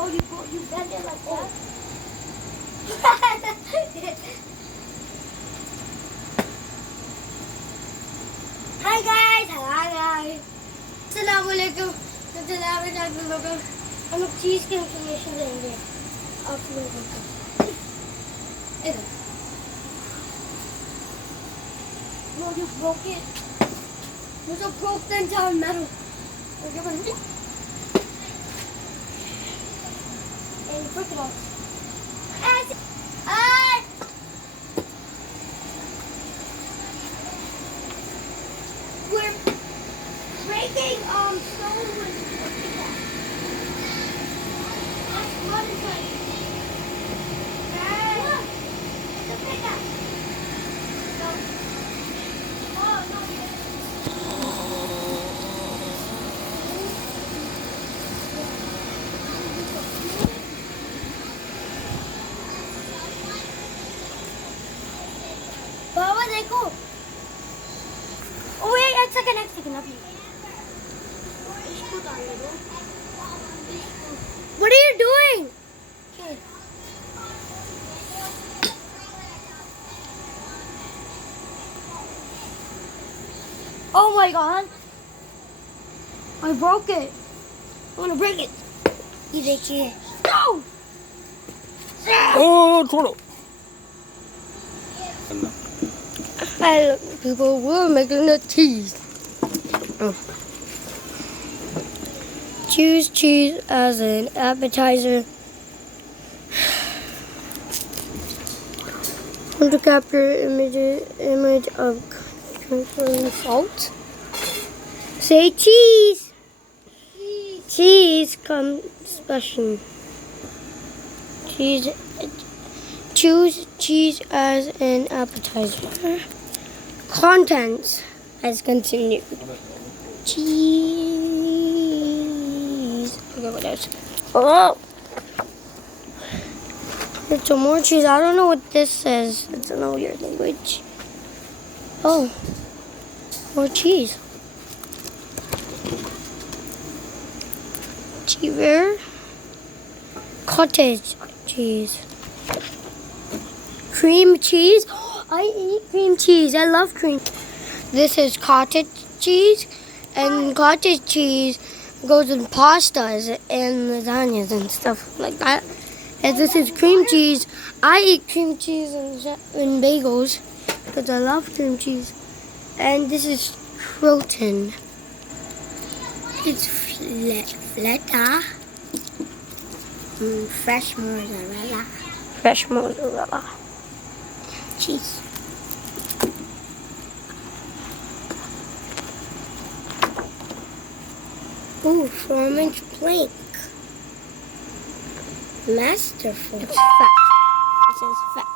Oh, you bend it like that? Hi guys! Hi guys! Assalamualaikum. हम लोग चीज की इंफॉर्मेशन देंगे आप लोगों को। इधर। No, you broke it. You just broke the entire metal. Okay, and you broke it off. We're breaking stone with pickaxe. What is it? Look, it's a pickaxe. No. Oh no, Baba, देखो. Oh wait, एक second अभी. What are you doing? Okay. Oh my god. I broke it. I want to break it. You देखिए. No! Oh, छोड़ो. Hi people, we're making the cheese. Choose cheese as an appetizer. Want to capture image of controlling salt. Say cheese. Cheese comes special. Cheese. Choose cheese as an appetizer. Contents as continued. Cheese. Okay, what else? Oh! There's some more cheese. I don't know what this says. It's in all your language. Oh. More cheese. Cheever. Cottage cheese. Cream cheese. I eat cream cheese. I love cream. This is cottage cheese, and cottage cheese goes in pastas and lasagnas and stuff like that. And this is cream cheese. I eat cream cheese in bagels because I love cream cheese. And this is croton. It's feta. Fresh mozzarella. Fresh mozzarella. Cheese. Ooh, 4-inch plank. Masterful. It's fat. It says fat.